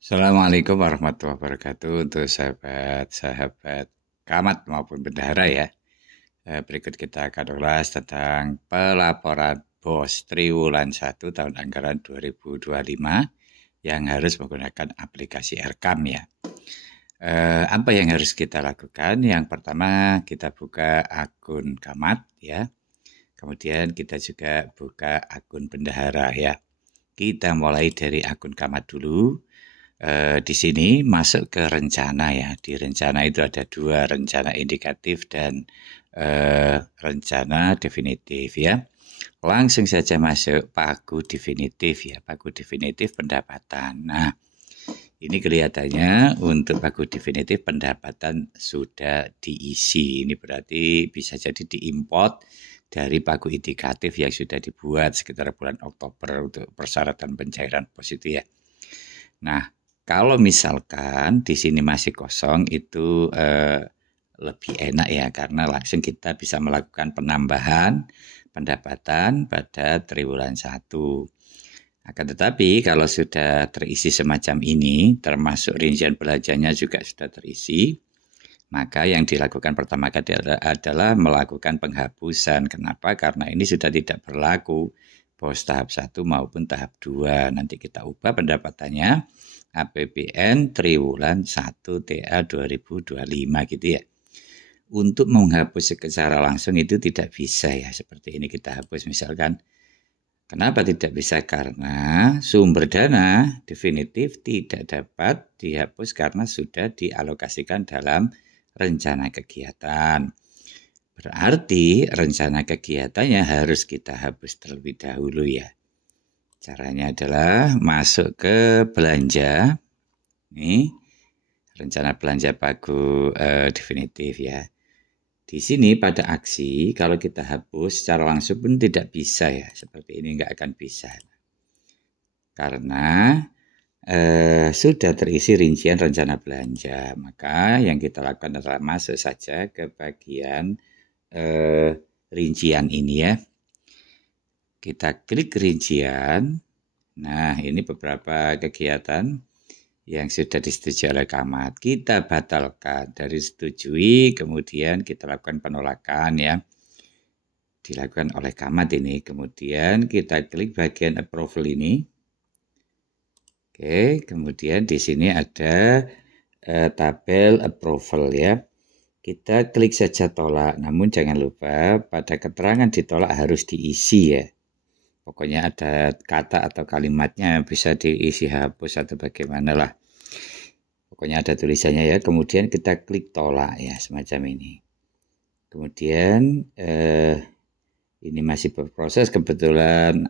Assalamualaikum warahmatullahi wabarakatuh untuk sahabat-sahabat camat maupun bendahara ya. Berikut kita akan ulas tentang pelaporan BOS Triwulan 1 tahun anggaran 2025 yang harus menggunakan aplikasi Rekam ya. Apa yang harus kita lakukan? Yang pertama kita buka akun camat ya. Kemudian kita juga buka akun bendahara ya. Kita mulai dari akun camat dulu. Di sini masuk ke rencana ya. Di rencana itu ada dua, rencana indikatif dan rencana definitif ya. Langsung saja masuk pagu definitif ya, pagu definitif pendapatan. Nah, ini kelihatannya untuk pagu definitif pendapatan sudah diisi. Ini berarti bisa jadi diimport dari pagu indikatif yang sudah dibuat sekitar bulan Oktober untuk persyaratan pencairan BOS itu ya. Nah, kalau misalkan di sini masih kosong itu lebih enak ya, karena langsung kita bisa melakukan penambahan pendapatan pada triwulan 1. Akan tetapi kalau sudah terisi semacam ini, termasuk rincian belanjanya juga sudah terisi, maka yang dilakukan pertama kali adalah melakukan penghapusan. Kenapa? Karena ini sudah tidak berlaku BOS tahap 1 maupun tahap 2. Nanti kita ubah pendapatannya APBN Triwulan 1 TA 2025 gitu ya. Untuk menghapus secara langsung itu tidak bisa ya, seperti ini kita hapus misalkan. Kenapa tidak bisa? Karena sumber dana definitif tidak dapat dihapus karena sudah dialokasikan dalam rencana kegiatan. Berarti rencana kegiatannya harus kita hapus terlebih dahulu ya. Caranya adalah masuk ke belanja. Nih, rencana belanja pagu definitif ya. Di sini pada aksi, kalau kita hapus secara langsung pun tidak bisa ya. Seperti ini nggak akan bisa. Karena sudah terisi rincian rencana belanja. Maka yang kita lakukan adalah masuk saja ke bagian rincian ini ya. Kita klik rincian. Nah, ini beberapa kegiatan yang sudah disetujui oleh camat. Kita batalkan dari setujui, kemudian kita lakukan penolakan ya. Dilakukan oleh camat ini. Kemudian kita klik bagian approval ini. Oke, kemudian di sini ada tabel approval ya. Kita klik saja tolak, namun jangan lupa pada keterangan ditolak harus diisi ya. Pokoknya ada kata atau kalimatnya bisa diisi hapus atau bagaimana lah. Pokoknya ada tulisannya ya. Kemudian kita klik tolak ya, semacam ini. Kemudian ini masih berproses, kebetulan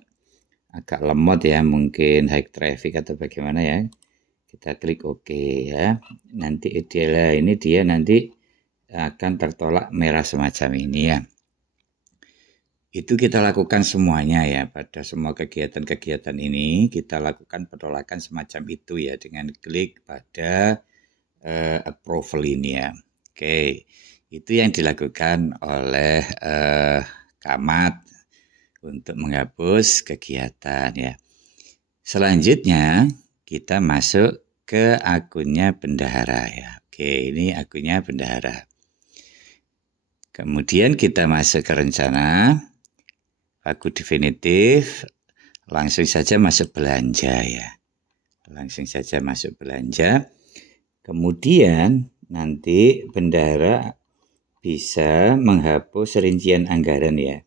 agak lemot ya, mungkin high traffic atau bagaimana ya. Kita klik OK ya. Nanti idealnya ini dia nanti akan tertolak merah semacam ini ya. Itu kita lakukan semuanya ya, pada semua kegiatan-kegiatan ini kita lakukan penolakan semacam itu ya, dengan klik pada approval ini ya. Oke, itu yang dilakukan oleh camat untuk menghapus kegiatan ya. Selanjutnya kita masuk ke akunnya bendahara ya. Oke, ini akunnya bendahara. Kemudian kita masuk ke rencana pagu definitif, langsung saja masuk belanja ya. Langsung saja masuk belanja. Kemudian nanti bendahara bisa menghapus rincian anggaran ya.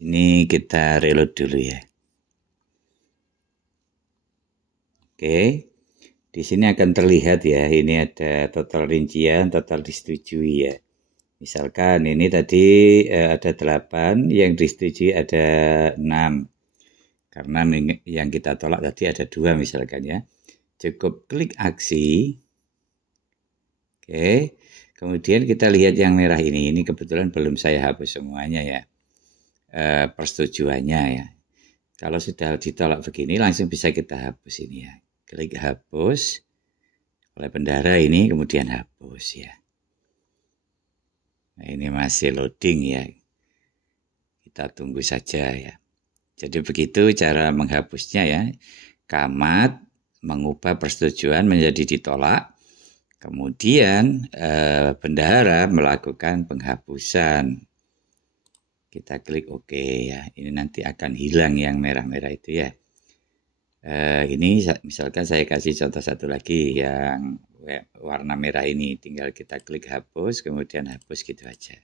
Ini kita reload dulu ya. Oke. Di sini akan terlihat ya, ini ada total rincian, total disetujui ya. Misalkan ini tadi ada 8, yang disetujui ada 6. Karena yang kita tolak tadi ada 2 misalkan ya. Cukup klik aksi. Oke. Kemudian kita lihat yang merah ini. Ini kebetulan belum saya hapus semuanya ya. Persetujuannya ya. Kalau sudah ditolak begini langsung bisa kita hapus ini ya. Klik hapus oleh bendahara ini, kemudian hapus ya. Nah, ini masih loading ya. Kita tunggu saja ya. Jadi begitu cara menghapusnya ya. Camat mengubah persetujuan menjadi ditolak. Kemudian bendahara melakukan penghapusan. Kita klik OK ya. Ini nanti akan hilang yang merah-merah itu ya. Ini misalkan saya kasih contoh satu lagi yang warna merah ini. Tinggal kita klik hapus, kemudian hapus gitu aja.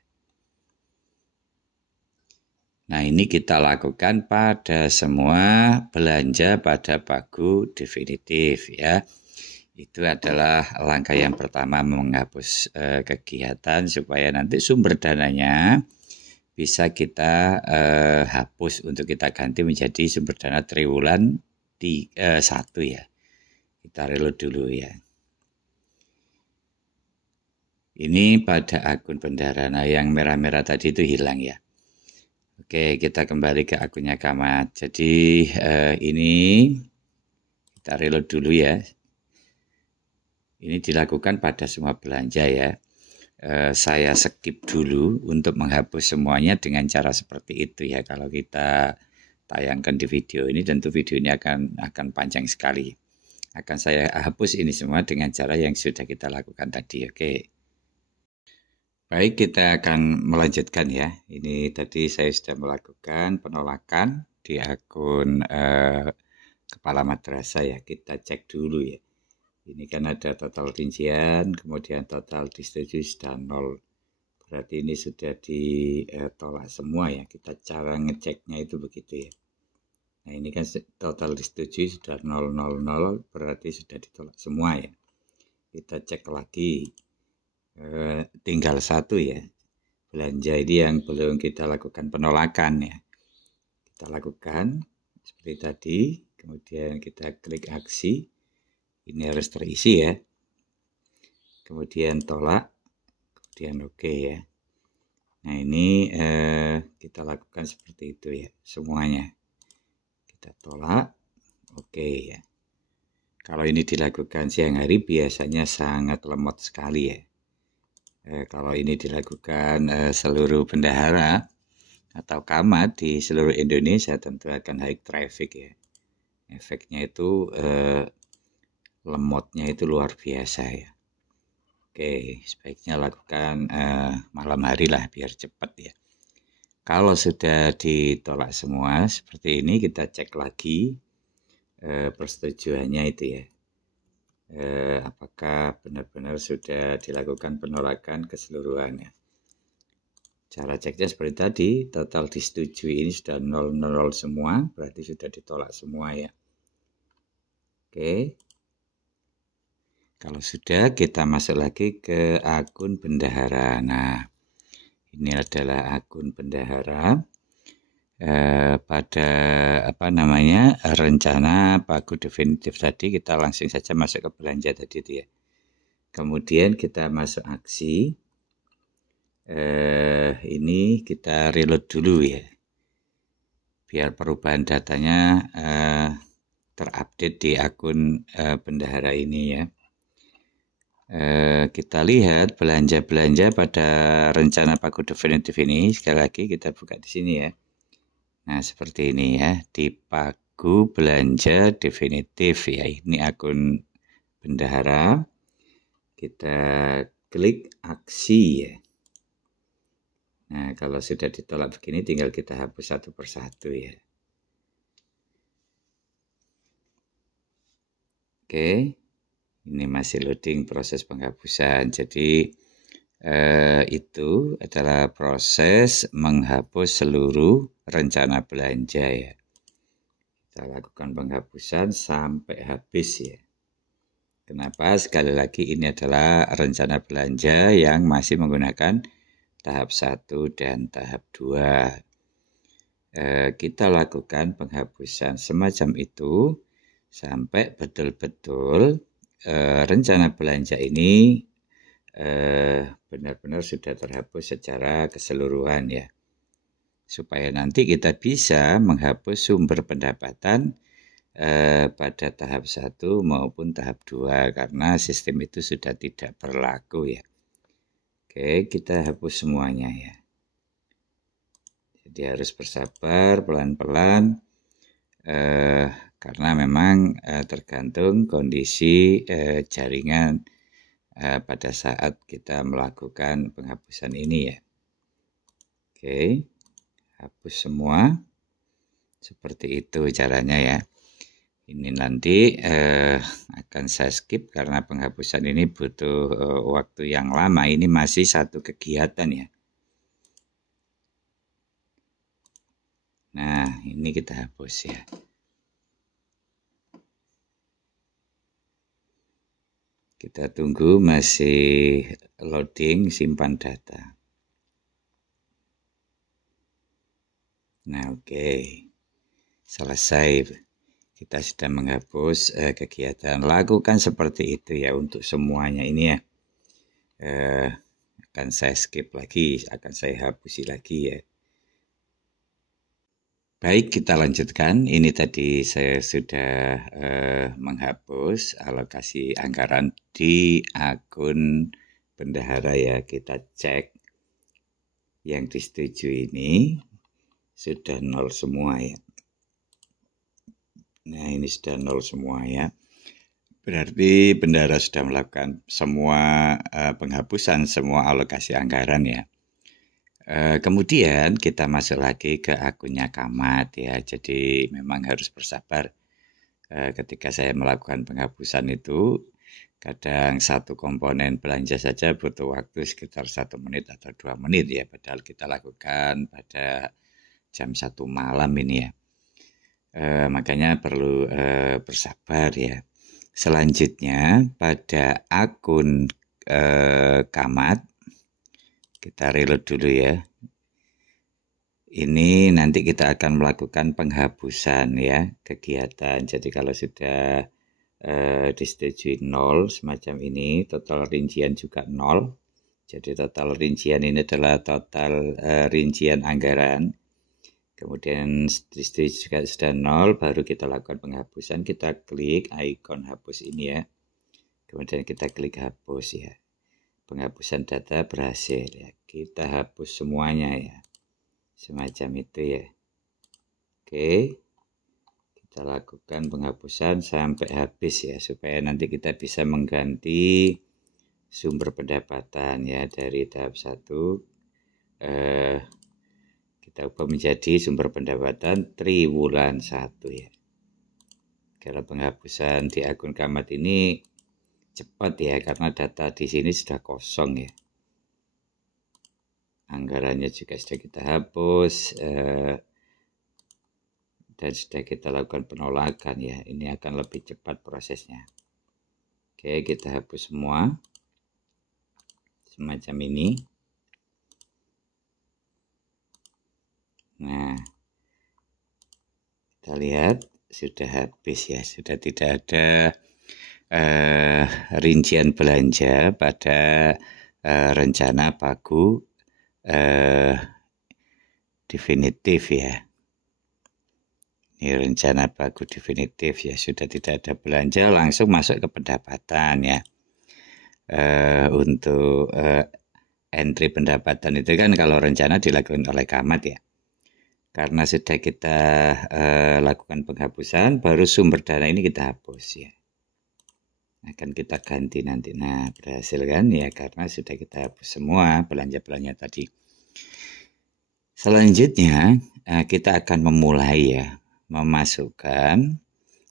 Nah, ini kita lakukan pada semua belanja pada pagu definitif ya. Itu adalah langkah yang pertama, menghapus kegiatan supaya nanti sumber dananya bisa kita hapus untuk kita ganti menjadi sumber dana triwulan 1 ya. Kita reload dulu ya. Ini pada akun bendahara. Nah, yang merah-merah tadi itu hilang ya. Oke, kita kembali ke akunnya Camat. Jadi ini kita reload dulu ya. Ini dilakukan pada semua belanja ya. Saya skip dulu untuk menghapus semuanya dengan cara seperti itu ya. Kalau kita tayangkan di video ini, tentu video ini akan panjang sekali. Akan saya hapus ini semua dengan cara yang sudah kita lakukan tadi. Oke. Baik, kita akan melanjutkan ya. Ini tadi saya sudah melakukan penolakan di akun Kepala Madrasah ya. Kita cek dulu ya. Ini kan ada total rincian, kemudian total disetujui sudah 0. Berarti ini sudah ditolak semua ya. Kita cara ngeceknya itu begitu ya. Nah, ini kan total disetujui sudah 000, berarti sudah ditolak semua ya. Kita cek lagi. Tinggal satu ya. Belanja ini yang belum kita lakukan penolakan ya. Kita lakukan seperti tadi, kemudian kita klik aksi. Ini harus terisi ya. Kemudian tolak, kemudian OK ya. Nah, ini kita lakukan seperti itu ya, semuanya. Kita tolak, OK ya. Kalau ini dilakukan siang hari biasanya sangat lemot sekali ya. Kalau ini dilakukan seluruh bendahara atau camat di seluruh Indonesia tentu akan high traffic ya. Efeknya itu lemotnya itu luar biasa ya. Oke, sebaiknya lakukan malam hari lah biar cepat ya. Kalau sudah ditolak semua seperti ini, kita cek lagi persetujuannya itu ya. Apakah benar-benar sudah dilakukan penolakan keseluruhannya. Cara ceknya seperti tadi, total disetujui ini sudah 000 semua, berarti sudah ditolak semua ya. Oke. Kalau sudah, kita masuk lagi ke akun bendahara. Nah, ini adalah akun bendahara pada rencana pagu definitif tadi. Kita langsung saja masuk ke belanja tadi itu ya. Kemudian kita masuk aksi. Ini kita reload dulu ya, biar perubahan datanya terupdate di akun bendahara ini ya. Kita lihat belanja-belanja pada rencana pagu definitif ini. Sekali lagi kita buka di sini ya. Nah, seperti ini ya, di pagu belanja definitif ya. Ini akun bendahara. Kita klik aksi ya. Nah, kalau sudah ditolak begini tinggal kita hapus satu persatu ya. Oke. Ini masih loading proses penghapusan. Jadi itu adalah proses menghapus seluruh rencana belanja ya. Kita lakukan penghapusan sampai habis ya. Kenapa? Sekali lagi ini adalah rencana belanja yang masih menggunakan tahap 1 dan tahap 2. Kita lakukan penghapusan semacam itu sampai betul-betul rencana belanja ini benar-benar sudah terhapus secara keseluruhan ya, supaya nanti kita bisa menghapus sumber pendapatan pada tahap 1 maupun tahap 2 karena sistem itu sudah tidak berlaku ya. Oke, kita hapus semuanya ya. Jadi harus bersabar, pelan-pelan. karena memang tergantung kondisi jaringan pada saat kita melakukan penghapusan ini ya. Oke, hapus semua. Seperti itu caranya ya. Ini nanti akan saya skip karena penghapusan ini butuh waktu yang lama. Ini masih satu kegiatan ya. Nah, ini kita hapus ya. Kita tunggu masih loading simpan data. Nah, oke. Selesai. Kita sudah menghapus kegiatan. Lakukan seperti itu ya untuk semuanya ini ya. Akan saya skip lagi, akan saya hapusi lagi ya. Baik, kita lanjutkan. Ini tadi saya sudah menghapus alokasi anggaran di akun bendahara ya. Kita cek yang disetujui ini sudah 0 semua ya. Nah, ini sudah 0 semua ya. Berarti bendahara sudah melakukan semua penghapusan semua alokasi anggaran ya. Kemudian kita masuk lagi ke akunnya Camat ya. Jadi memang harus bersabar. Ketika saya melakukan penghapusan itu, kadang satu komponen belanja saja butuh waktu sekitar 1 menit atau 2 menit ya. Padahal kita lakukan pada jam 1 malam ini ya. Makanya perlu bersabar ya. Selanjutnya pada akun Camat, kita reload dulu ya. Ini nanti kita akan melakukan penghapusan ya kegiatan. Jadi kalau sudah disetujui 0 semacam ini, total rincian juga 0. Jadi total rincian ini adalah total rincian anggaran. Kemudian disetujui juga sudah 0, baru kita lakukan penghapusan. Kita klik ikon hapus ini ya. Kemudian kita klik hapus ya. Penghapusan data berhasil ya. Kita hapus semuanya ya. Semacam itu ya. Oke. Kita lakukan penghapusan sampai habis ya. Supaya nanti kita bisa mengganti sumber pendapatan ya. Dari tahap 1 kita ubah menjadi sumber pendapatan triwulan 1 ya. Kalau penghapusan di akun Camat ini cepat ya, karena data di sini sudah kosong ya. Anggarannya juga sudah kita hapus dan sudah kita lakukan penolakan ya. Ini akan lebih cepat prosesnya. Oke, kita hapus semua semacam ini. Nah, kita lihat sudah habis ya, sudah tidak ada rincian belanja pada rencana pagu definitif ya. Ini rencana pagu definitif ya, sudah tidak ada belanja, langsung masuk ke pendapatan ya. Untuk entry pendapatan itu kan kalau rencana dilakukan oleh Camat ya. Karena sudah kita lakukan penghapusan, baru sumber dana ini kita hapus ya. Akan kita ganti nanti. Nah, berhasil kan ya, karena sudah kita hapus semua belanja-belanja tadi. Selanjutnya kita akan memulai ya, memasukkan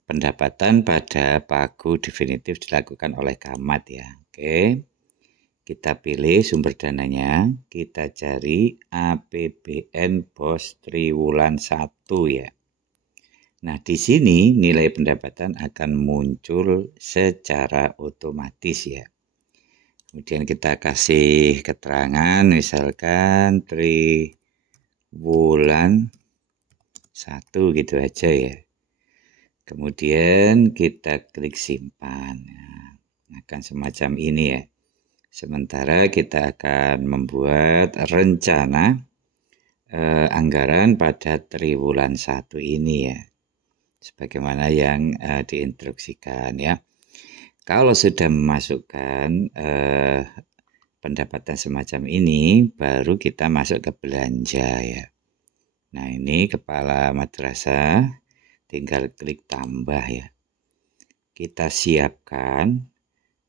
pendapatan pada pagu definitif dilakukan oleh Camat ya. Oke. Kita pilih sumber dananya, kita cari APBN BOS triwulan 1 ya. Nah, di sini nilai pendapatan akan muncul secara otomatis ya. Kemudian kita kasih keterangan, misalkan triwulan 1 gitu aja ya. Kemudian kita klik simpan. Nah, akan semacam ini ya. Sementara kita akan membuat rencana anggaran pada triwulan 1 ini ya. Sebagaimana yang diinstruksikan ya. Kalau sudah memasukkan pendapatan semacam ini, baru kita masuk ke belanja ya. Nah, ini kepala madrasah tinggal klik tambah ya. Kita siapkan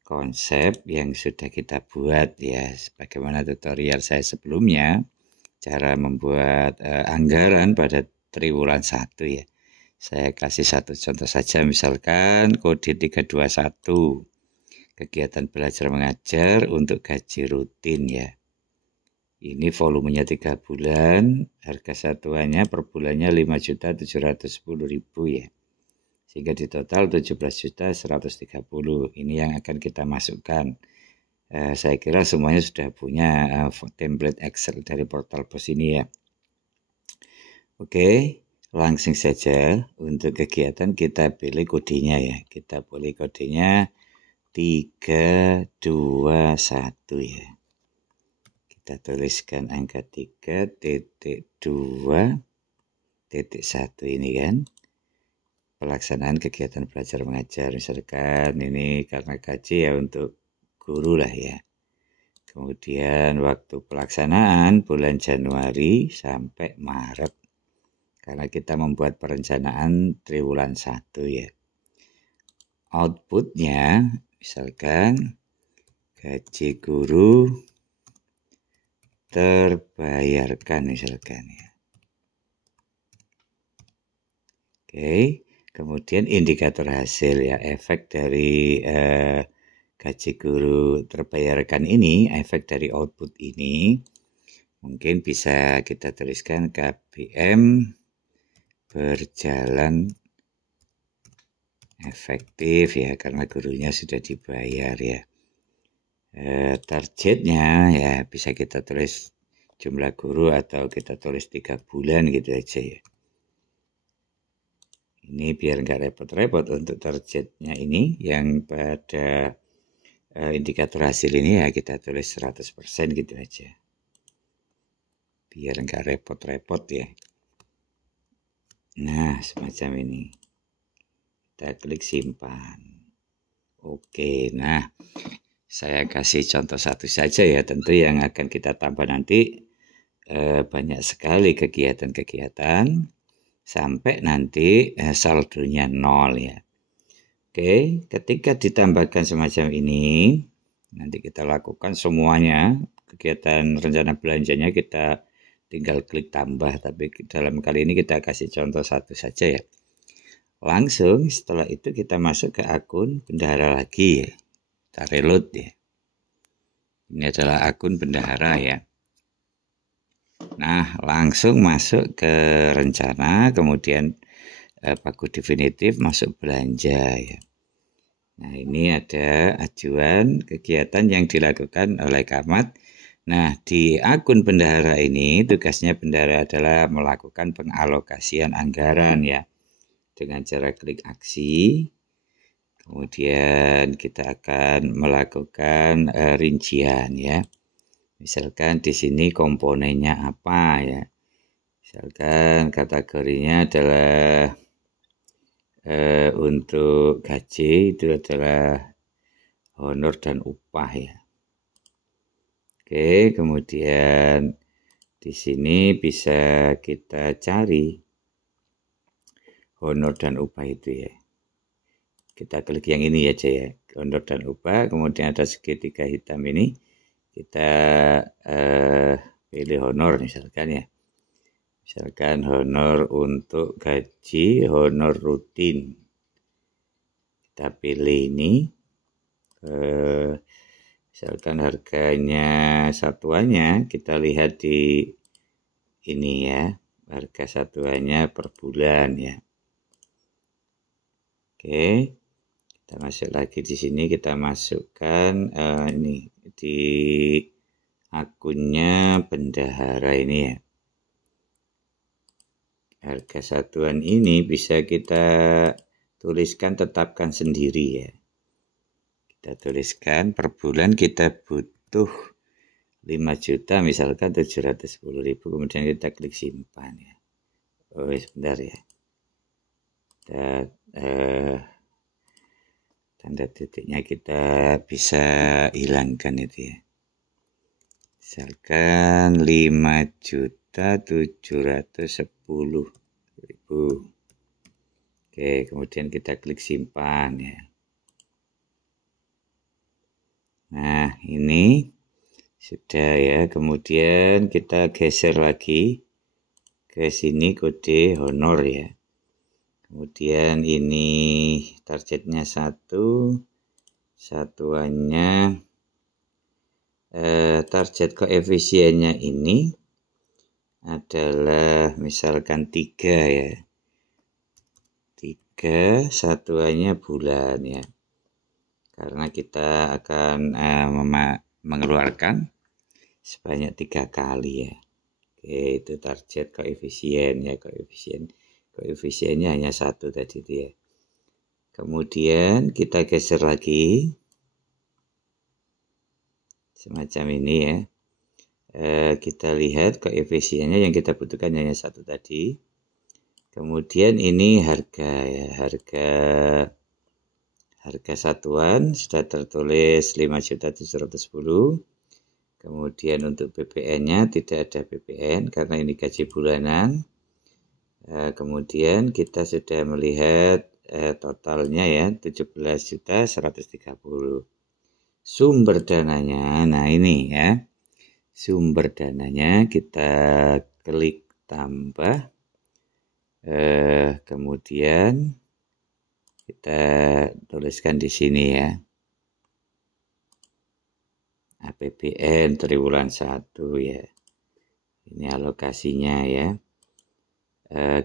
konsep yang sudah kita buat ya, sebagaimana tutorial saya sebelumnya, cara membuat anggaran pada triwulan 1 ya. Saya kasih satu contoh saja, misalkan kode 321, kegiatan belajar mengajar untuk gaji rutin ya. Ini volumenya 3 bulan, harga satuannya per bulannya 5.710.000 ya. Sehingga di total 17.130. Ini yang akan kita masukkan. Saya kira semuanya sudah punya template Excel dari portal pos ini ya. Oke, langsung saja untuk kegiatan kita pilih kodenya ya. Kita pilih kodenya 321 ya. Kita tuliskan angka 3.2.1 ini kan. Pelaksanaan kegiatan belajar mengajar, misalkan ini karena gaji ya untuk guru lah ya. Kemudian waktu pelaksanaan bulan Januari sampai Maret, karena kita membuat perencanaan triwulan 1 ya. Outputnya misalkan gaji guru terbayarkan misalkan ya. Oke. Kemudian indikator hasil ya, efek dari gaji guru terbayarkan ini, efek dari output ini, mungkin bisa kita tuliskan KBM berjalan efektif ya, karena gurunya sudah dibayar ya. Targetnya ya bisa kita tulis jumlah guru atau kita tulis 3 bulan gitu aja ya. Ini biar nggak repot-repot untuk targetnya ini, yang pada indikator hasil ini ya kita tulis 100% gitu aja. Biar nggak repot-repot ya. Nah, semacam ini. Kita klik simpan. Oke, nah saya kasih contoh satu saja ya. Tentu yang akan kita tambah nanti banyak sekali kegiatan-kegiatan sampai nanti saldonya 0 ya. Oke, ketika ditambahkan semacam ini, nanti kita lakukan semuanya, kegiatan rencana belanjanya kita tinggal klik tambah, tapi dalam kali ini kita kasih contoh satu saja ya. Langsung setelah itu kita masuk ke akun bendahara lagi ya. Kita reload ya. Ini adalah akun bendahara ya. Nah, langsung masuk ke rencana, kemudian pagu definitif, masuk belanja ya. Nah, ini ada ajuan kegiatan yang dilakukan oleh Camat. Nah, di akun bendahara ini tugasnya bendahara adalah melakukan pengalokasian anggaran ya. Dengan cara klik aksi. Kemudian kita akan melakukan rincian ya. Misalkan di sini komponennya apa ya. Misalkan kategorinya adalah untuk gaji itu adalah honor dan upah ya. Oke, kemudian di sini bisa kita cari honor dan upah itu ya. Kita klik yang ini aja ya, honor dan upah, kemudian ada segitiga hitam ini. Kita pilih honor misalkan ya. Misalkan honor untuk gaji, honor rutin. Kita pilih ini. Misalkan harganya satuannya, kita lihat di ini ya. Harga satuannya per bulan ya. Oke. Kita masuk lagi di sini, kita masukkan ini di akunnya bendahara ini ya. Harga satuan ini bisa kita tuliskan, tetapkan sendiri ya. Kita tuliskan per bulan kita butuh 5 juta misalkan 710.000, kemudian kita klik simpan ya. Oh sebentar ya. Kita tanda titiknya kita bisa hilangkan itu ya. Misalkan 5.710.000. Oke, kemudian kita klik simpan ya. Nah, ini sudah ya. Kemudian kita geser lagi ke sini kode honor ya. Kemudian ini targetnya 1, satuannya target koefisiennya ini adalah misalkan 3 ya. 3 satuannya bulan ya. Karena kita akan mengeluarkan sebanyak 3 kali ya. Oke, itu target koefisien ya, koefisiennya hanya 1 tadi itu ya. Kemudian kita geser lagi semacam ini ya. Kita lihat koefisiennya yang kita butuhkan hanya 1 tadi. Kemudian ini harga ya, harga satuan sudah tertulis 5.710.000. Kemudian untuk BPN-nya tidak ada BPN karena ini gaji bulanan. Kemudian kita sudah melihat totalnya ya 17.130.000. Sumber dananya, nah ini ya. Sumber dananya kita klik tambah. Kemudian kita tuliskan di sini ya. APBN triwulan 1 ya. Ini alokasinya ya.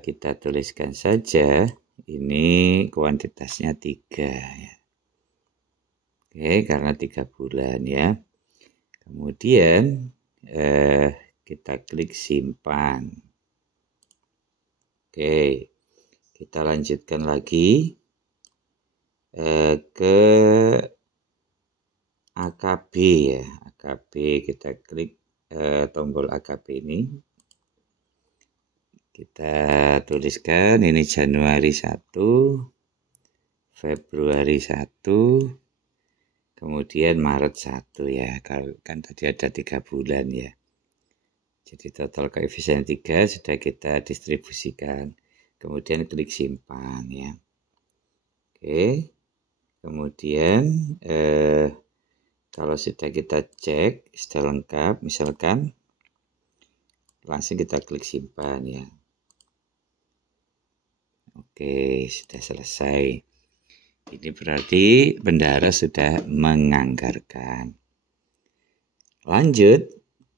Kita tuliskan saja ini kuantitasnya 3 ya. Oke, karena 3 bulan ya. Kemudian kita klik simpan. Oke, kita lanjutkan lagi ke AKB ya. AKB kita klik tombol AKB ini. Kita tuliskan ini Januari 1, Februari 1, kemudian Maret 1 ya. Kalau kan tadi ada 3 bulan ya. Jadi total koefisien 3 sudah kita distribusikan. Kemudian klik simpan ya. Oke. Kemudian kalau sudah kita cek, sudah lengkap, misalkan langsung kita klik simpan ya. Oke, sudah selesai. Ini berarti bendahara sudah menganggarkan. Lanjut,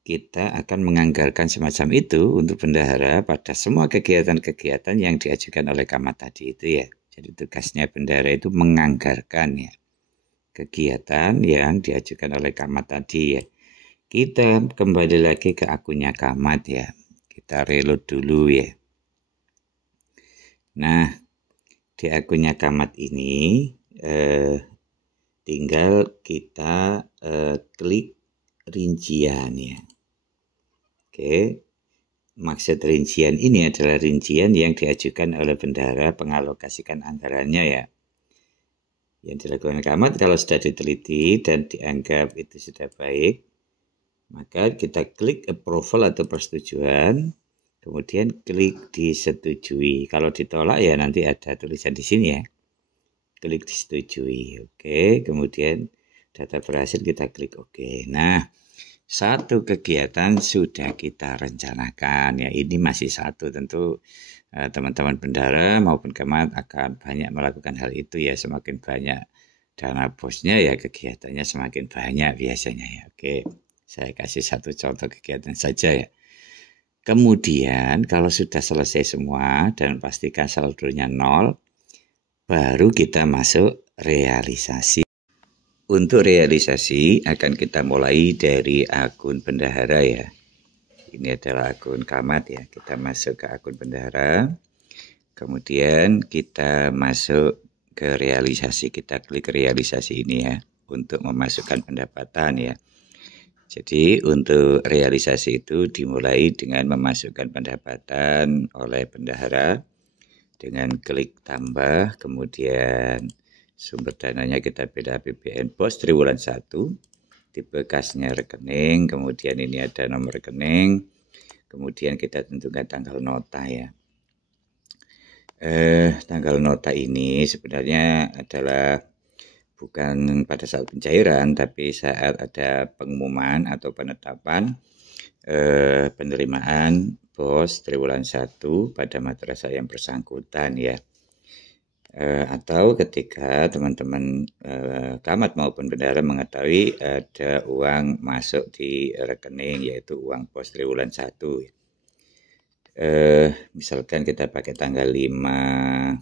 kita akan menganggarkan semacam itu untuk bendahara pada semua kegiatan-kegiatan yang diajukan oleh Camat tadi itu ya. Jadi tugasnya bendahara itu menganggarkan ya kegiatan yang diajukan oleh Camat tadi ya. Kita kembali lagi ke akunnya Camat ya. Kita reload dulu ya. Nah, di akunnya Camat ini tinggal kita klik rincian ya. Oke, maksud rincian ini adalah rincian yang diajukan oleh bendahara pengalokasikan anggarannya ya. Yang dilakukan Camat kalau sudah diteliti dan dianggap itu sudah baik, maka kita klik approval atau persetujuan, kemudian klik disetujui. Kalau ditolak ya nanti ada tulisan di sini ya. Klik disetujui. Oke, kemudian data berhasil kita klik oke. Nah, satu kegiatan sudah kita rencanakan ya. Ini masih satu, tentu teman-teman bendahara maupun Camat akan banyak melakukan hal itu ya. Semakin banyak dana bosnya ya kegiatannya semakin banyak biasanya ya. Oke, saya kasih satu contoh kegiatan saja ya. Kemudian kalau sudah selesai semua dan pastikan saldonya 0, baru kita masuk realisasi. Untuk realisasi akan kita mulai dari akun bendahara ya. Ini adalah akun Camat ya. Kita masuk ke akun bendahara. Kemudian kita masuk ke realisasi. Kita klik realisasi ini ya. Untuk memasukkan pendapatan ya. Jadi untuk realisasi itu dimulai dengan memasukkan pendapatan oleh bendahara. Dengan klik tambah. Kemudian sumber dananya kita pilih APBN Bos triwulan 1, tipe kasnya rekening, kemudian ini ada nomor rekening, kemudian kita tentukan tanggal nota ya. tanggal nota ini sebenarnya adalah bukan pada saat pencairan, tapi saat ada pengumuman atau penetapan penerimaan BOS triwulan 1 pada madrasah yang bersangkutan ya. Atau ketika teman-teman camat maupun bendahara mengetahui ada uang masuk di rekening, yaitu uang BOS triwulan 1. Misalkan kita pakai tanggal 5,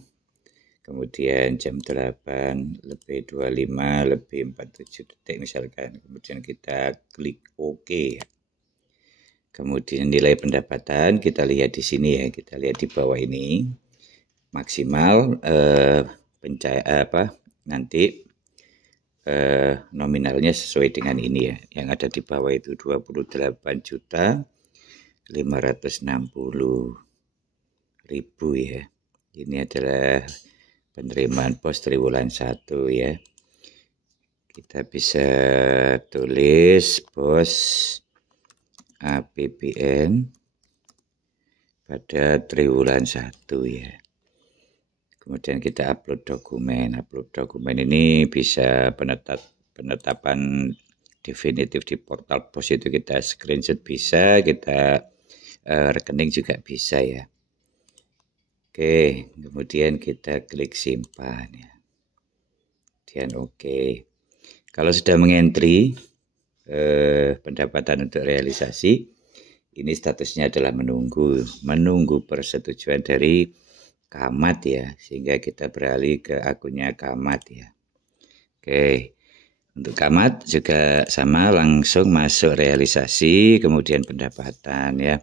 kemudian jam 8 lebih 25 lebih 47 detik misalkan, kemudian kita klik OK. Kemudian nilai pendapatan kita lihat di sini ya, kita lihat di bawah ini maksimal nanti nominalnya sesuai dengan ini ya, yang ada di bawah itu 28.560.000 ya. Ini adalah penerimaan BOS triwulan 1 ya. Kita bisa tulis BOS APBN pada triwulan 1 ya. Kemudian kita upload dokumen. Upload dokumen ini bisa penetapan definitif di portal BOS itu kita screenshot bisa, kita rekening juga bisa ya. Oke, kemudian kita klik simpan ya. Kemudian oke. Kalau sudah mengentry pendapatan untuk realisasi, ini statusnya adalah menunggu persetujuan dari camat ya, sehingga kita beralih ke akunnya camat ya. Oke, untuk camat juga sama, langsung masuk realisasi kemudian pendapatan ya.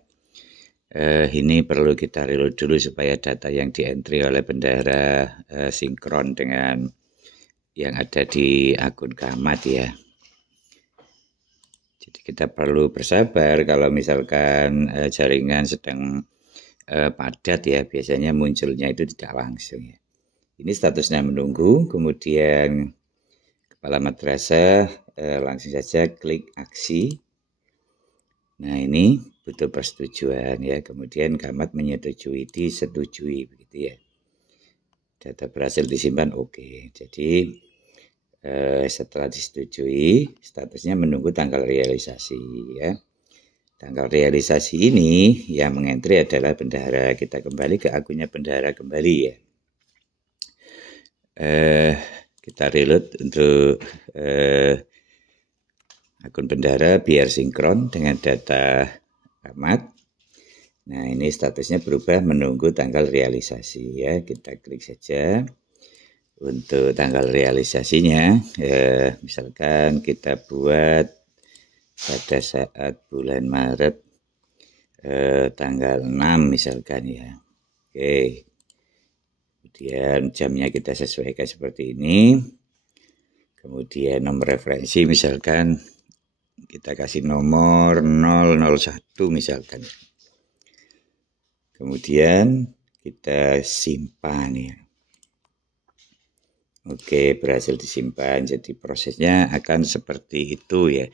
Ini perlu kita reload dulu supaya data yang di-entry oleh bendahara sinkron dengan yang ada di akun camat ya. Jadi kita perlu bersabar kalau misalkan jaringan sedang padat ya, biasanya munculnya itu tidak langsung ya. Ini statusnya menunggu, kemudian kepala madrasah langsung saja klik aksi. Nah ini butuh persetujuan ya, kemudian camat menyetujui, disetujui begitu ya. Data berhasil disimpan oke. Jadi setelah disetujui, statusnya menunggu tanggal realisasi ya. Tanggal realisasi ini yang mengentry adalah bendahara. Kita kembali ke akunnya bendahara kembali ya. Kita reload untuk akun bendahara biar sinkron dengan data camat. Nah ini statusnya berubah menunggu tanggal realisasi ya. Kita klik saja untuk tanggal realisasinya. Misalkan kita buat pada saat bulan Maret tanggal 6 misalkan ya. Oke. Kemudian jamnya kita sesuaikan seperti ini. Kemudian nomor referensi misalkan kita kasih nomor 001 misalkan. Kemudian kita simpan ya. Oke, berhasil disimpan. Jadi prosesnya akan seperti itu ya.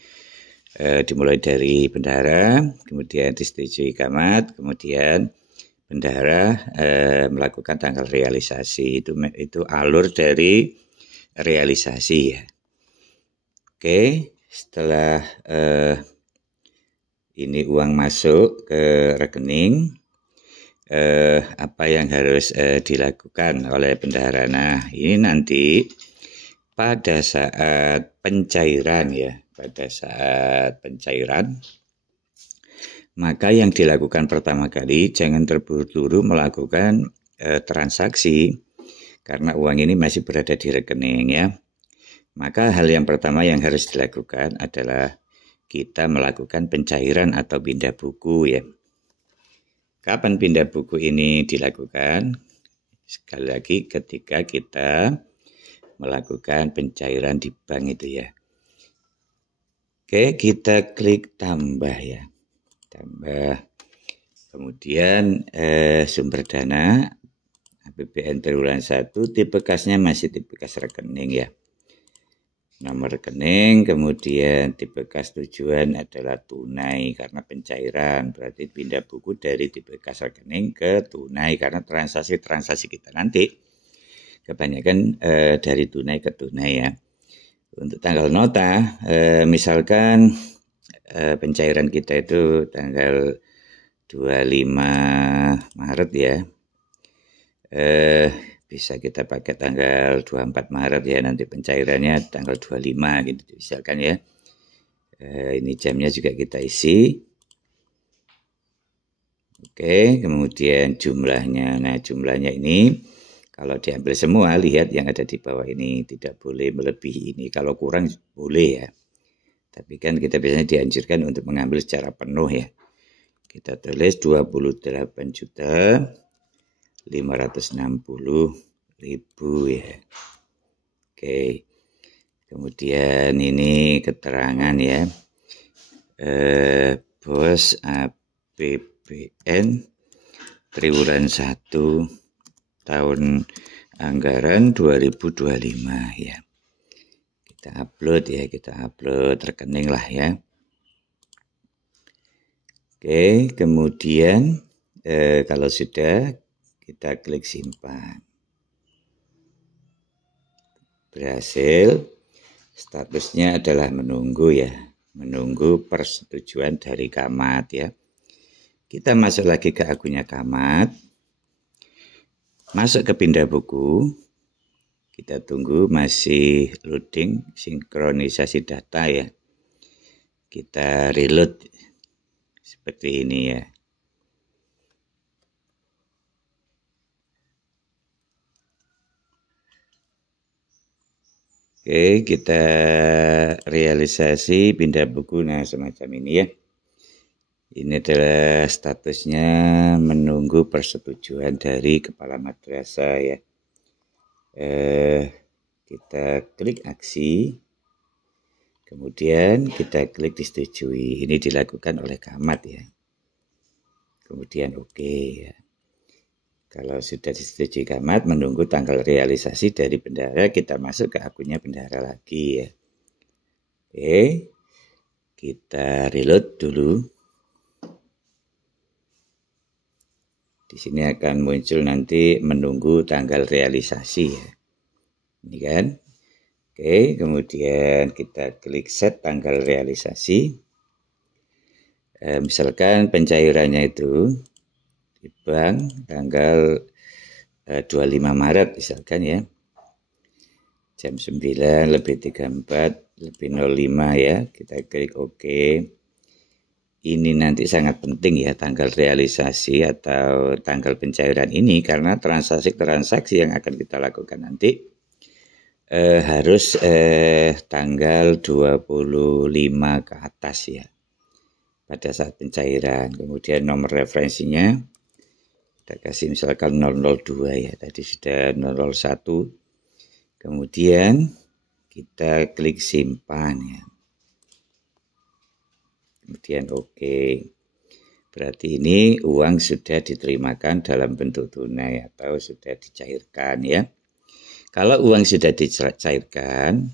Dimulai dari bendahara, kemudian disetujui camat, kemudian bendahara melakukan tanggal realisasi. Itu alur dari realisasi ya. Oke, setelah ini uang masuk ke rekening, apa yang harus dilakukan oleh bendahara? Nah, ini nanti pada saat pencairan ya. Pada saat pencairan, maka yang dilakukan pertama kali jangan terburu-buru melakukan transaksi karena uang ini masih berada di rekening ya. Maka hal yang pertama yang harus dilakukan adalah kita melakukan pencairan atau pindah buku ya. Kapan pindah buku ini dilakukan? Sekali lagi ketika kita melakukan pencairan di bank itu ya. Oke, kita klik tambah ya. Tambah. Kemudian sumber dana APBN triwulan 1, tipe kasnya masih tipe kas rekening ya. nomor rekening, kemudian tipe kas tujuan adalah tunai karena pencairan, berarti pindah buku dari tipe kas rekening ke tunai karena transaksi kita nanti kebanyakan dari tunai ke tunai ya. Untuk tanggal nota, misalkan pencairan kita itu tanggal 25 Maret ya, bisa kita pakai tanggal 24 Maret ya, nanti pencairannya tanggal 25 gitu misalkan ya. Ini jamnya juga kita isi. Oke, kemudian jumlahnya. Nah, jumlahnya ini kalau diambil semua, lihat yang ada di bawah ini, tidak boleh melebihi ini. Kalau kurang boleh ya. Tapi kan kita biasanya dianjurkan untuk mengambil secara penuh ya. Kita tulis 28.560.000 ya. Oke. Kemudian ini keterangan ya. Bos APBN triwulan 1 tahun anggaran 2025 ya. Kita upload rekening lah ya. Oke, kemudian kalau sudah kita klik simpan. Berhasil, statusnya adalah menunggu ya. Menunggu persetujuan dari Camat ya. Kita masuk lagi ke akunnya Camat. Masuk ke pindah buku. Kita tunggu masih loading sinkronisasi data ya. Kita reload seperti ini ya. Oke, kita realisasi pindah buku. Nah, semacam ini ya. Ini adalah statusnya menunggu persetujuan dari kepala madrasah ya. Kita klik aksi. Kemudian kita klik disetujui. Ini dilakukan oleh Camat ya. Kemudian oke ya. Kalau sudah disetujui Camat, menunggu tanggal realisasi dari bendahara, kita masuk ke akunnya bendahara lagi ya. Oke, kita reload dulu. Di sini akan muncul nanti menunggu tanggal realisasi ya. Ini kan. Oke, kemudian kita klik set tanggal realisasi. Misalkan pencairannya itu di bank tanggal 25 Maret misalkan ya. Jam 9:34:05 ya. Kita klik OK. Ini nanti sangat penting ya tanggal realisasi atau tanggal pencairan ini karena transaksi yang akan kita lakukan nanti harus tanggal 25 ke atas ya pada saat pencairan. Kemudian nomor referensinya kita kasih misalkan 002 ya, tadi sudah 001. Kemudian kita klik simpan ya. Kemudian oke. Berarti ini uang sudah diterimakan dalam bentuk tunai atau sudah dicairkan ya. Kalau uang sudah dicairkan,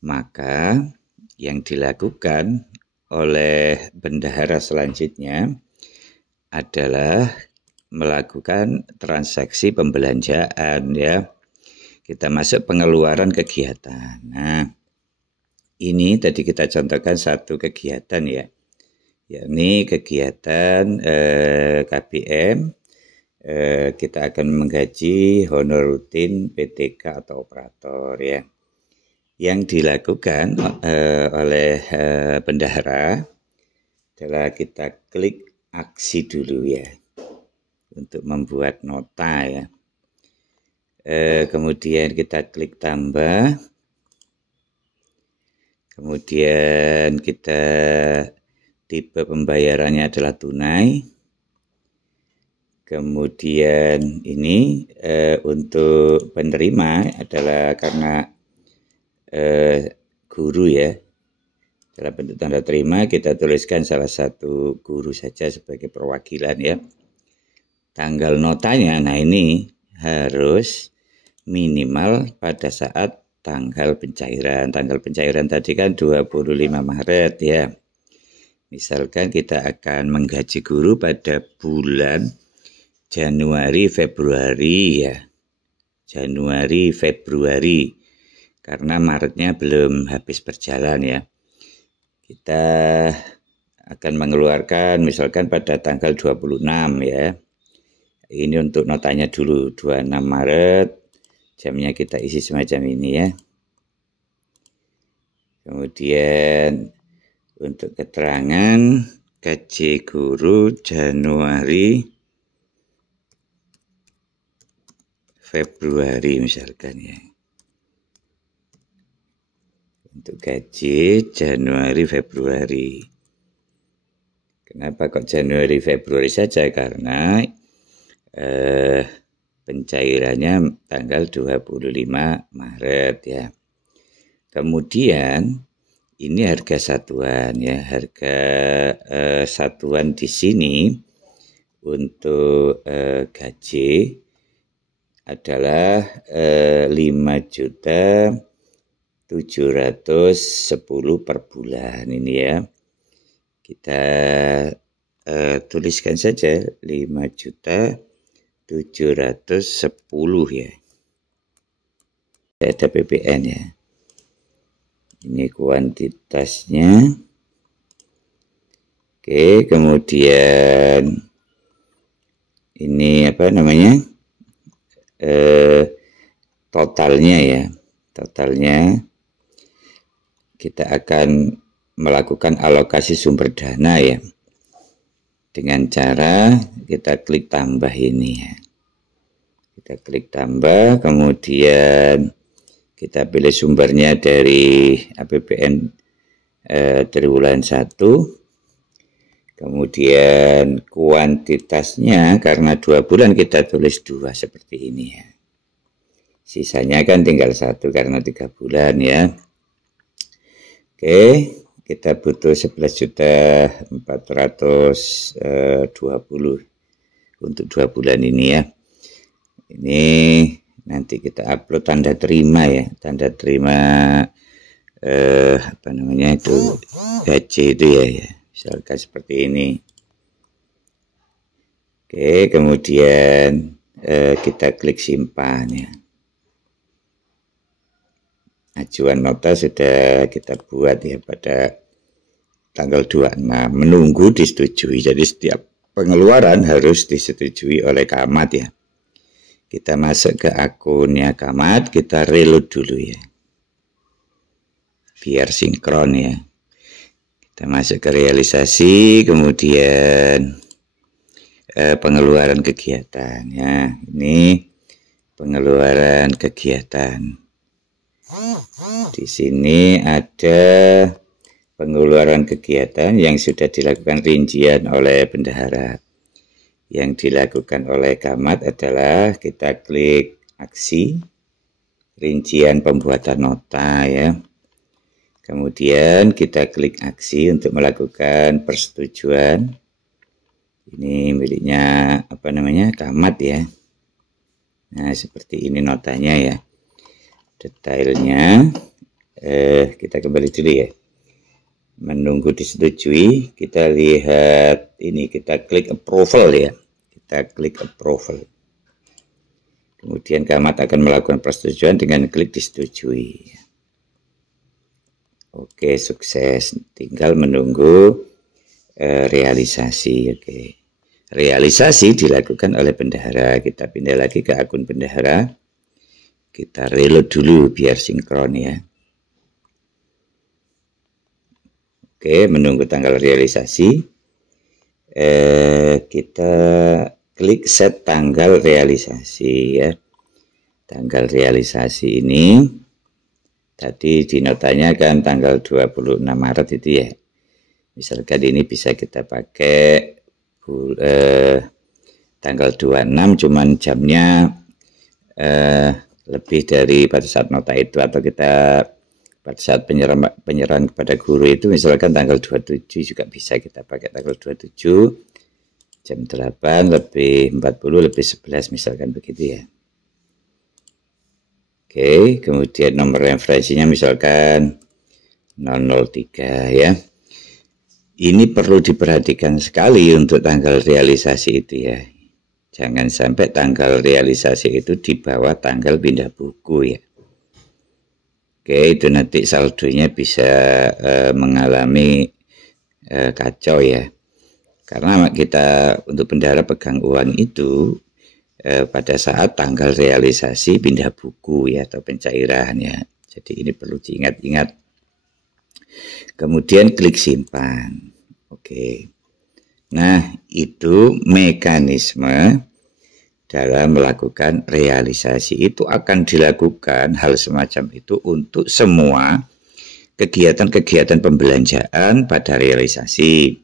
maka yang dilakukan oleh bendahara selanjutnya adalah melakukan transaksi pembelanjaan ya. Kita masuk pengeluaran kegiatan. Nah, ini tadi kita contohkan satu kegiatan ya. Yakni kegiatan KBM, kita akan menggaji honor rutin PTK atau operator ya. Yang dilakukan oleh bendahara adalah kita klik aksi dulu ya untuk membuat nota ya. Kemudian kita klik tambah. Kemudian kita tipe pembayarannya adalah tunai. Kemudian ini untuk penerima adalah karena guru ya. Dalam bentuk tanda terima kita tuliskan salah satu guru saja sebagai perwakilan ya. Tanggal notanya, nah ini harus minimal pada saat tanggal pencairan. Tanggal pencairan tadi kan 25 Maret ya. Misalkan kita akan menggaji guru pada bulan Januari Februari ya. Januari Februari. Karena Maretnya belum habis berjalan ya. Kita akan mengeluarkan misalkan pada tanggal 26 ya. Ini untuk notanya dulu 26 Maret. Jamnya kita isi semacam ini ya. Kemudian untuk keterangan gaji guru Januari Februari misalkan ya. Untuk gaji Januari Februari. Kenapa kok Januari Februari saja? Karena pencairannya tanggal 25 Maret ya. Kemudian ini harga satuan ya, harga satuan di sini untuk gaji adalah 5.710 per bulan ini ya. Kita tuliskan saja 5.710 ya. Ada PPN ya. Ini kuantitasnya. Oke, kemudian ini apa namanya? Totalnya ya. Totalnya kita akan melakukan alokasi sumber dana ya. Dengan cara kita klik tambah ini ya. Kita klik tambah, kemudian kita pilih sumbernya dari APBN triwulan 1. Kemudian kuantitasnya karena 2 bulan kita tulis 2 seperti ini ya. Sisanya kan tinggal 1 karena 3 bulan ya. Oke, kita butuh 11.420 untuk 2 bulan ini ya. Ini nanti kita upload tanda terima ya, tanda terima apa namanya itu gaji itu ya, misalkan seperti ini. Oke, kemudian kita klik simpan ya. Ajuan nota sudah kita buat ya pada tanggal 26, menunggu disetujui. Jadi setiap pengeluaran harus disetujui oleh Camat ya. Kita masuk ke akunnya Camat, kita reload dulu ya. Biar sinkron ya. Kita masuk ke realisasi, kemudian pengeluaran kegiatan ya. Ini pengeluaran kegiatan. Di sini ada pengeluaran kegiatan yang sudah dilakukan rincian oleh bendahara. Yang dilakukan oleh Camat adalah kita klik aksi, rincian pembuatan nota ya. Kemudian kita klik aksi untuk melakukan persetujuan. Ini miliknya apa namanya? Camat ya. Nah, seperti ini notanya ya. Detailnya kita kembali dulu ya. Menunggu disetujui, kita lihat ini, kita klik approval ya. Kita klik approval. Kemudian Camat akan melakukan persetujuan dengan klik disetujui. Oke, sukses. Tinggal menunggu realisasi. Oke. Realisasi dilakukan oleh bendahara. Kita pindah lagi ke akun bendahara. Kita reload dulu biar sinkron ya. Oke, menunggu tanggal realisasi. Kita klik set tanggal realisasi ya. Tanggal realisasi ini tadi di notanya kan tanggal 26 Maret itu ya. Misalkan ini bisa kita pakai tanggal 26, cuman jamnya lebih dari pada saat nota itu, atau kita pada saat penyerahan kepada guru itu misalkan tanggal 27 juga bisa kita pakai tanggal 27 jam 8 lebih 40 lebih 11 misalkan begitu ya. Oke, kemudian nomor referensinya misalkan 003 ya. Ini perlu diperhatikan sekali untuk tanggal realisasi itu ya. Jangan sampai tanggal realisasi itu di bawah tanggal pindah buku ya. Oke, itu nanti saldonya bisa mengalami kacau ya. Karena kita untuk bendahara pegang uang itu pada saat tanggal realisasi pindah buku ya atau pencairan ya. Jadi ini perlu diingat-ingat. Kemudian klik simpan. Oke. Nah, itu mekanisme dalam melakukan realisasi. Itu akan dilakukan hal semacam itu untuk semua kegiatan-kegiatan pembelanjaan pada realisasi.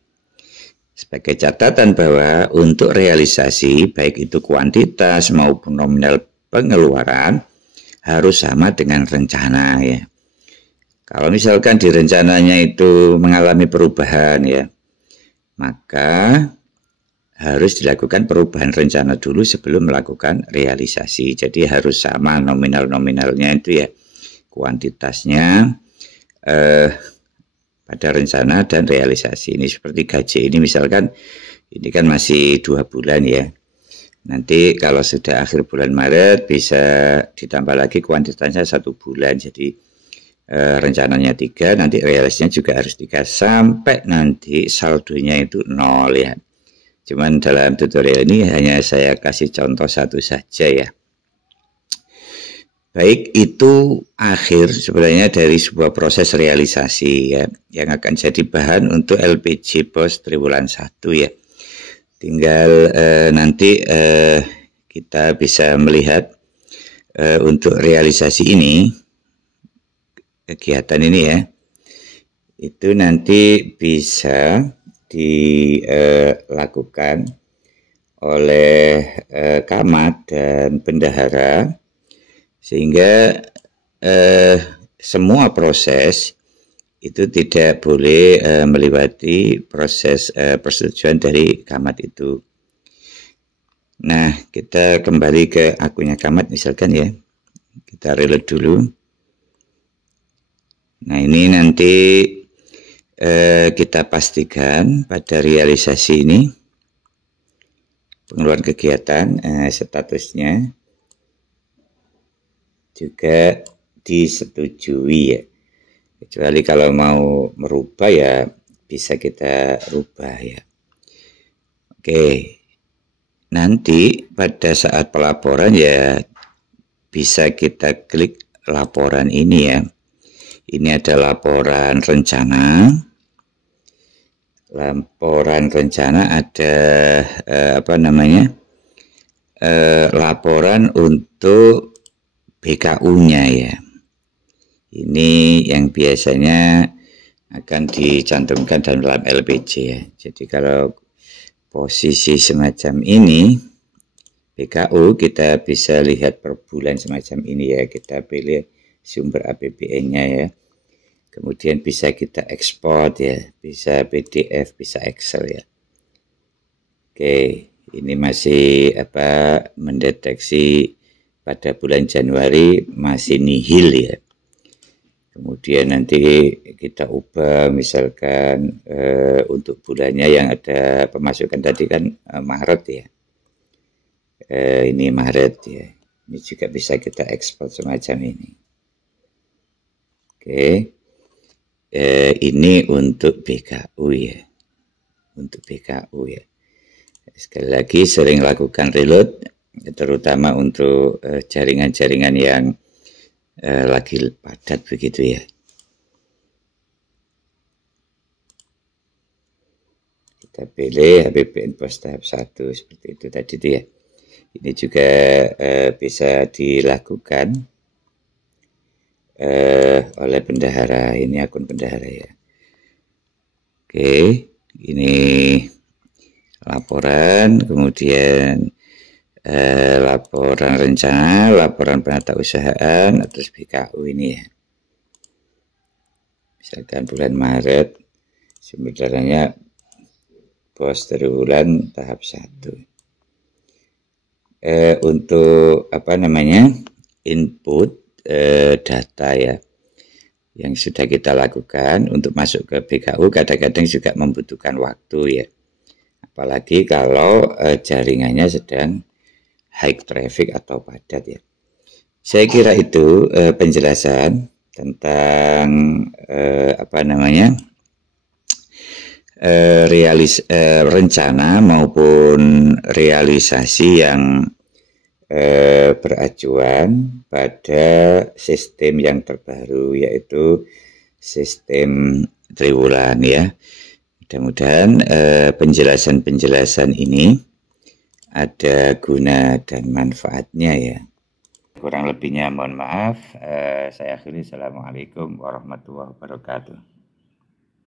Sebagai catatan bahwa untuk realisasi baik itu kuantitas maupun nominal pengeluaran harus sama dengan rencana ya. Kalau misalkan di rencananya itu mengalami perubahan ya, maka harus dilakukan perubahan rencana dulu sebelum melakukan realisasi. Jadi harus sama nominal-nominalnya itu ya, kuantitasnya pada rencana dan realisasi. Ini seperti gaji ini misalkan ini kan masih 2 bulan ya. Nanti kalau sudah akhir bulan Maret bisa ditambah lagi kuantitasnya 1 bulan. Jadi rencananya 3, nanti realisasinya juga harus 3 sampai nanti saldonya itu 0 ya. Cuman dalam tutorial ini hanya saya kasih contoh satu saja ya. Baik, itu akhir sebenarnya dari sebuah proses realisasi ya, yang akan jadi bahan untuk LPG Pos Triwulan 1 ya. Tinggal nanti kita bisa melihat untuk realisasi ini, kegiatan ini ya, itu nanti bisa dilakukan oleh camat dan bendahara, sehingga semua proses itu tidak boleh melewati proses persetujuan dari camat itu. Nah, kita kembali ke akunnya camat misalkan ya, kita reload dulu. Nah, ini nanti kita pastikan pada realisasi ini pengeluaran kegiatan statusnya juga disetujui ya. Kecuali kalau mau merubah ya bisa kita rubah ya. Oke. Nanti pada saat pelaporan ya bisa kita klik laporan ini ya. Ini ada laporan rencana. Laporan rencana ada laporan untuk BKU-nya ya. Ini yang biasanya akan dicantumkan dalam LPG ya. Jadi kalau posisi semacam ini BKU kita bisa lihat per bulan semacam ini ya. Kita pilih sumber APBN-nya ya. Kemudian bisa kita ekspor ya, bisa PDF, bisa Excel ya. Oke, ini masih mendeteksi pada bulan Januari masih nihil ya. Kemudian nanti kita ubah misalkan untuk bulannya yang ada pemasukan tadi kan Maret ya. Ini Maret ya. Ini juga bisa kita ekspor semacam ini. Oke. Ini untuk BKU ya. Untuk BKU ya. Sekali lagi sering lakukan reload, terutama untuk jaringan-jaringan yang lagi padat begitu ya. Kita pilih APBN Pos tahap 1 seperti itu tadi itu ya. Ini juga bisa dilakukan oleh bendahara. Ini akun bendahara ya. Oke, ini laporan, kemudian laporan rencana, laporan penatausahaan atas BKU ini ya. Misalkan bulan Maret sebenarnya pos triwulan tahap 1. Untuk input data ya yang sudah kita lakukan untuk masuk ke BKU kadang-kadang juga membutuhkan waktu ya. Apalagi kalau jaringannya sedang high traffic atau padat ya. Saya kira itu penjelasan tentang rencana maupun realisasi yang beracuan pada sistem yang terbaru yaitu sistem triwulan ya. Mudah-mudahan penjelasan-penjelasan ini ada guna dan manfaatnya ya. Kurang lebihnya mohon maaf. Saya akhiri. Assalamualaikum warahmatullahi wabarakatuh.